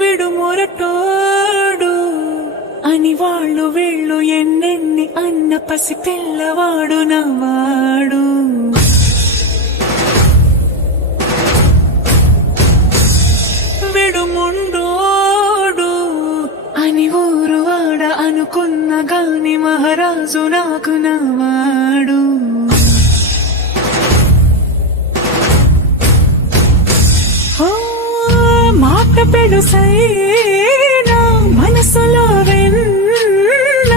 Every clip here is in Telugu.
విడుమొరటోడు అని వాళ్ళు వీళ్ళు ఎన్నెన్ని అన్న పసి పిల్లవాడు నవాడు. విడుముండోడు అని ఊరు వాడ అనుకున్న గాని మహారాజు నాకు నవాడు. మాట పెడుసైనా మనసులో వెన్న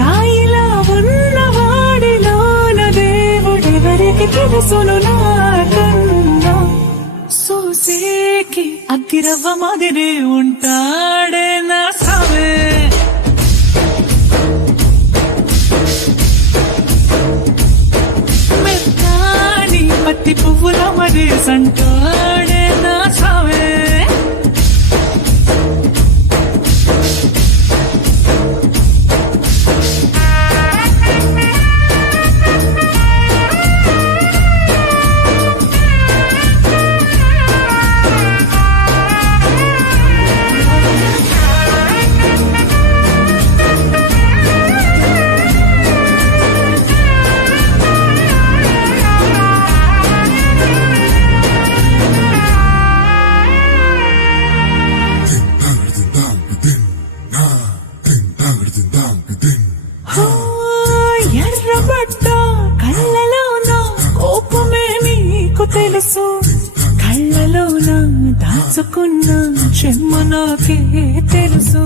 రాయిలా ఉన్నవాడిలోన దేవుడెవరికి తెలుసును నాకన్నా. సూసేకి అగ్గిరవ్వ మాదిరి ఉంటాడే నా సామే. మెత్తాని పత్తి పువ్వుల మరి సంటాడే నా సామే. ఎర్రబట్ట కళ్ళలోన కోపమే నీకు తెలుసు, కళ్ళలోన దాచుకున్న చెమ్మ నాకే తెలుసు.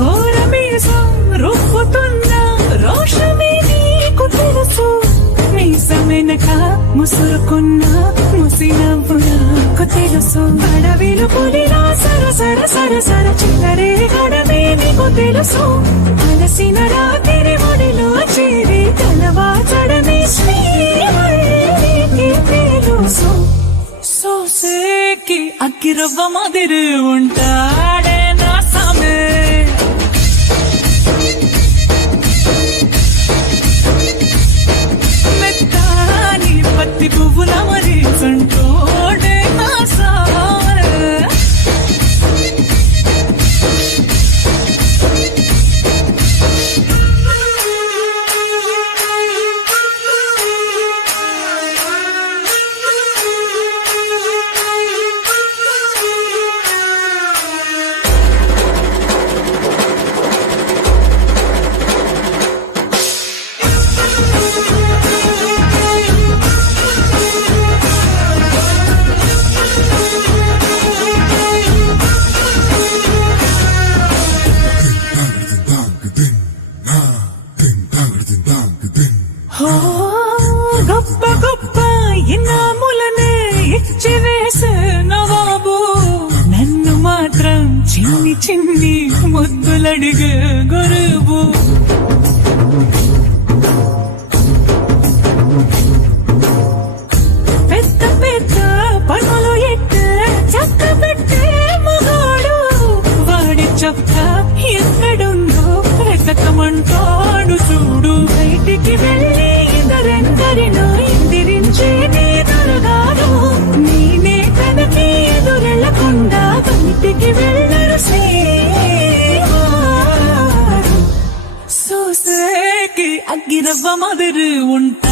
కోరమీసం రుప్పుతున్న రోషమే నీకు తెలుసు, మీసమెనక ముసురుకున్న ముసినవ్వు నాకు తెలుసు. అడవిలు పులిలా సరసర సరసర చిల్లరే గడమే నీకు తెలుసు, అలసిన రాత్రి ఒడిలో చేరి కలవాచడమే శ్రీకి తెలుసు. సోసేకి అగ్గిరవ్వ మాదిరి ఉంటాడే నా సామే. మెత్తాని పత్తి పువ్వుల మరి సంటోడే నా సామే. గొప్ప గొప్ప ఇనాములనే ఇచ్చి వేసే నవాబు, నన్ను మాత్రం చిన్ని చిన్ని ముద్దులడిగే గురువు. పెద్ద పెద్ద పనులు ఎట్టే చక్క పెట్టే మగాడు, వాడి చక్క ఎక్కడుందో వెతకమంటాడు చూడు. బయటికి వెళ్ళి ఇద్దరెందరినో ఇందిరించే నీ దొరగారు, నేనే తనకి ఎదురెళ్లకుండా బయటికి వెళ్ళరు శ్రీవారు. సోసేకి అగ్గిరవ్వ మాదిరి ఉంటా